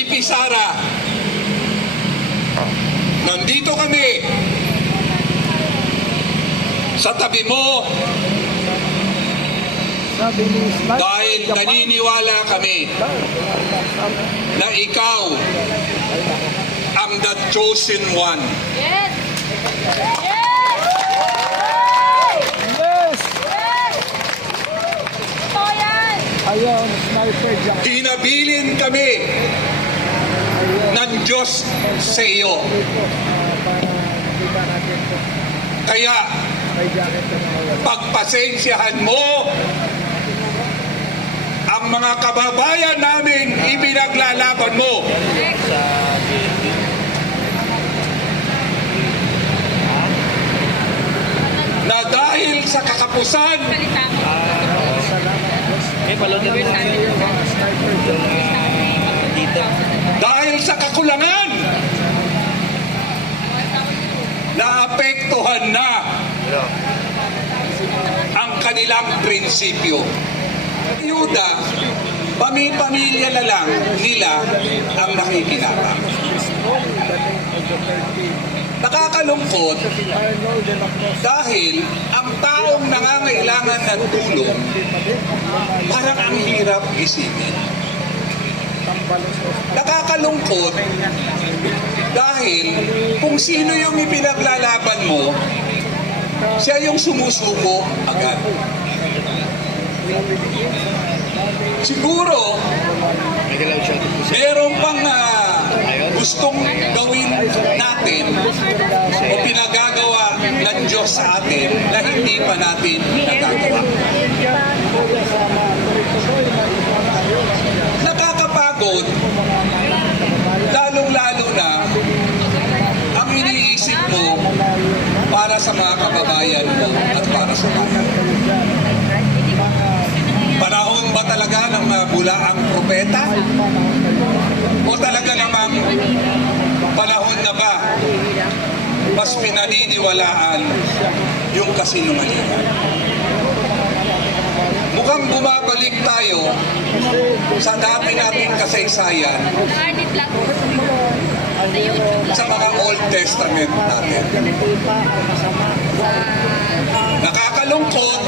VP Sara, nandito kami sa tabi mo dahil naniniwala kami na ikaw ang the chosen one. Yes! Yes! Yes! Yes! Ito yan! Ayun, sniper dyan. Hinabilin kami ng Diyos sa iyo. Kaya pagpasensyahan mo ang mga kababayan namin ipinaglalaban mo. Na dahil sa kakapusan Salita mo. dahil sa kakulangan, naapektuhan na ang kanilang prinsipyo. Yuda, pamilya na lang nila ang nakikinabang. Nakakalungkot dahil ang taong nangangailangan ng tulong parang ang hirap isipin. Nakakalungkot dahil kung sino yung ipinaglalaban mo, siya yung sumusuko agad. Siguro, meron pang gustong gawin natin o pinagagawa ng Diyos sa atin na hindi pa natin nagagawa. Nakakapagod, lalong-lalo na ang iniisip mo para sa mga kababayan mo at para sa bayan. Panahon ba talaga ng bulaang propeta? O talaga namang panahon na ba mas pinaniniwalaan yung kasinungalingan? Mukhang bumabalik tayo sa dati nating kasaysayan sa mga Old Testament natin. Nakakalungkot,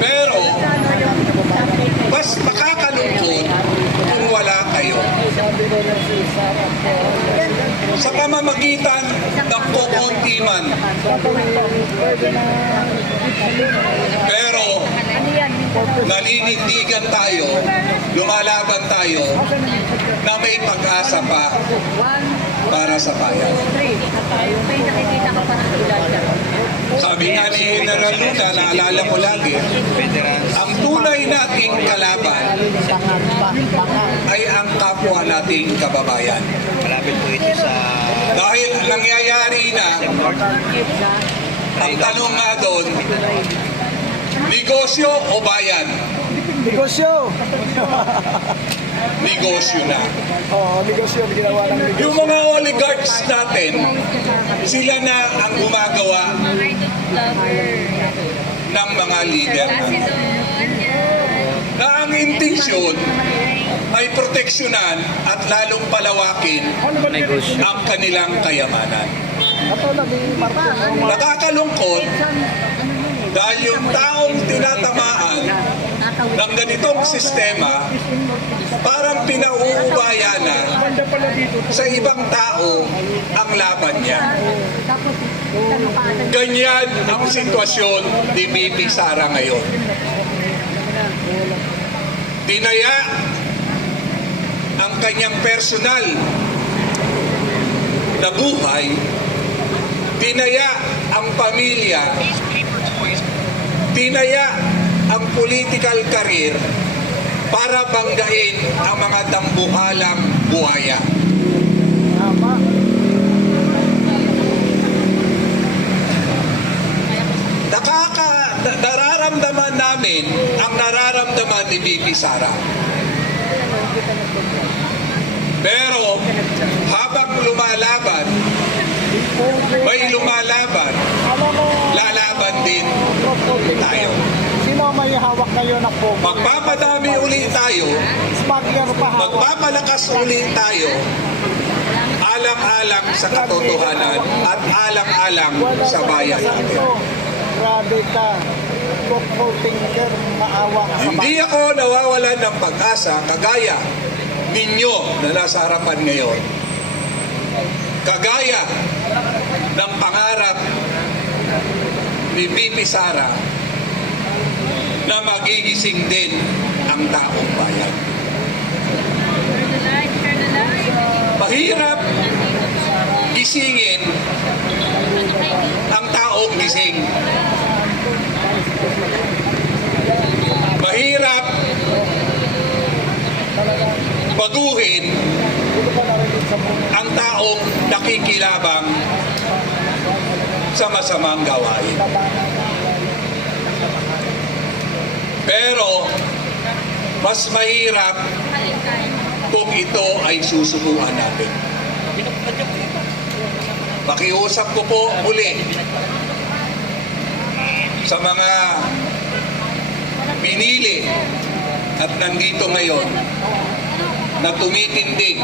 pero mas makakalungkot kung wala kayo. Sa pamamagitan ng kukunti man. Pero naninindigan tayo, lumalaban tayo na may pag-asa pa para sa bayan. Sabi nga ni General Luna, naalala ko lagi, ang tunay nating kalaban ay ang kapwa nating kababayan. Malapit po ito sa... Dahil nangyayari na, ang tanong nga doon, negosyo o bayan? Negosyo! Negosyo na. Oo, negosyo. Ginawa ng negosyo. Yung mga oligarchs natin, sila na ang gumagawa ng mga leader natin. Na ang intensyon ay proteksyonan at lalong palawakin ang kanilang kayamanan. Nakakalungkot dahil yung taong tinatamaan ng ganitong sistema parang pinauubaya na sa ibang tao ang laban niya. Ganyan ang sitwasyon ni VP Sara ngayon. Tinaya ang kanyang personal na buhay, tinaya ang pamilya, tinaya ang political career para banggain ang mga dambuhalang buhaya. Tama. Nararamdaman namin ang nararamdaman ni VP Sara. Pero habang lumalaban, may lumalaban, lalaban din tayo. Sino may hawak ngayon ng pogo. Magpapadami uli tayo, Smuggler pa hawak. magpapalakas uli tayo, alang-alang sa katotohanan at alang-alang Wala sa bayan talaga natin. ito. Grabe ka. Voting ka, maawa ka sa Hindi bayan. ako nawawalan ng pag-asa kagaya ninyo na nasa harapan ngayon. Kagaya ng pangarap ni VP Sara na magigising din ang taong bayan. Share the light, share the light. Mahirap gisingin ang taong gising. Mahirap baguhin Dito ka narinig sa mundo. ang taong nakikilabang sa masamang gawain. Pero mas mahirap kung ito ay susubukan natin. Pakiusap ko po muli sa mga pinili at nandito ngayon na tumitindig.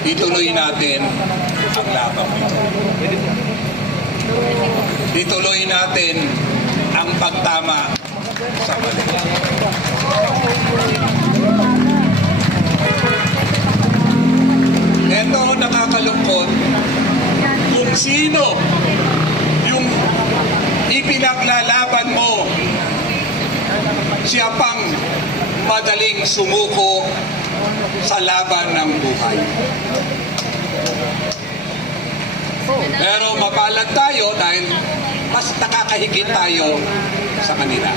Ituloy natin ang laban. Ituloy natin ang pagtama sa mali. Ito nakakalungkot kung sino yung ipinaglalaban mo, siya pang madaling sumuko sa laban ng buhay. Pero mapalad tayo dahil mas nakakahigit tayo sa kanila.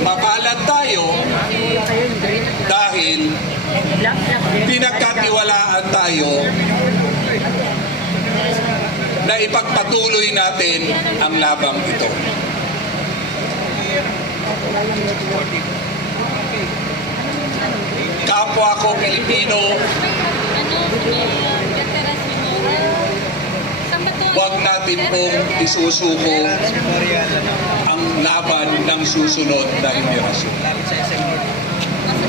Mapalad tayo dahil pinagkatiwalaan tayo na ipagpatuloy natin ang labang ito. Kapwa ko Pilipino, huwag natin pong isusuko ang laban ng susunod na henerasyon.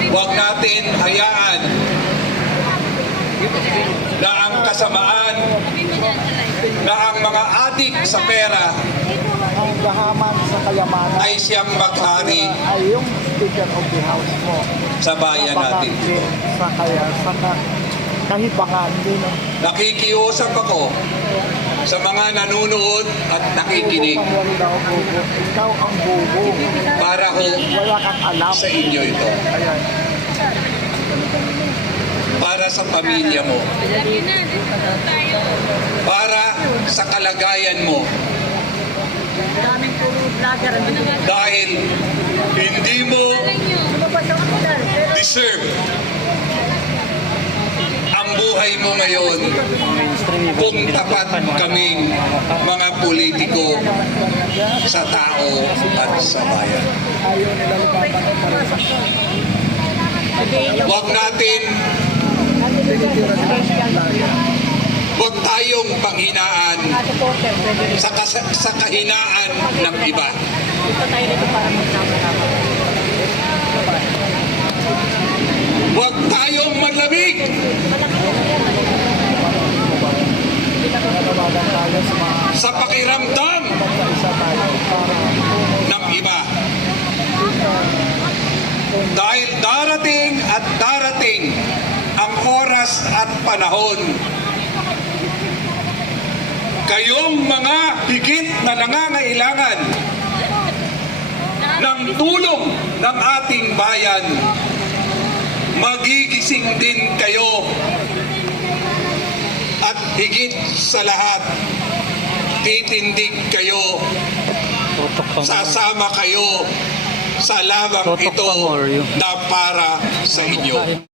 Huwag natin hayaan na ang kasamaan, na ang mga adik sa pera Ang gahaman sa kayamanan ay siyang maghari ay yung Speaker of the House mo. sa bayan natin. Sa kahibangan din. Nakikiusap ako sa mga nanonood at nakikinig Wala ang bubo. Ikaw ang bubo. para ho Wala kang alam. sa inyo ito, Ayan. para sa pamilya mo, Alam yun na, dito tayo. para sa kalagayan mo, Daming puro vlogger. dahil hindi mo deserve ang buhay mo ngayon kung tapat kaming mga politiko sa tao at sa bayan. Ayaw nila lumaban ng parasa. Huwag natin, huwag tayong panghinaan sa kahinaan ng iba. Huwag tayong maglamig Lumaban tayo sa mga sa pakiramdam isa tayo para ng iba. Dahil darating at darating ang oras at panahon, kayong mga higit na nangangailangan ng tulong ng ating bayan, magigising din kayo at higit sa lahat, titindig kayo, sasama kayo sa labang ito na para sa inyo.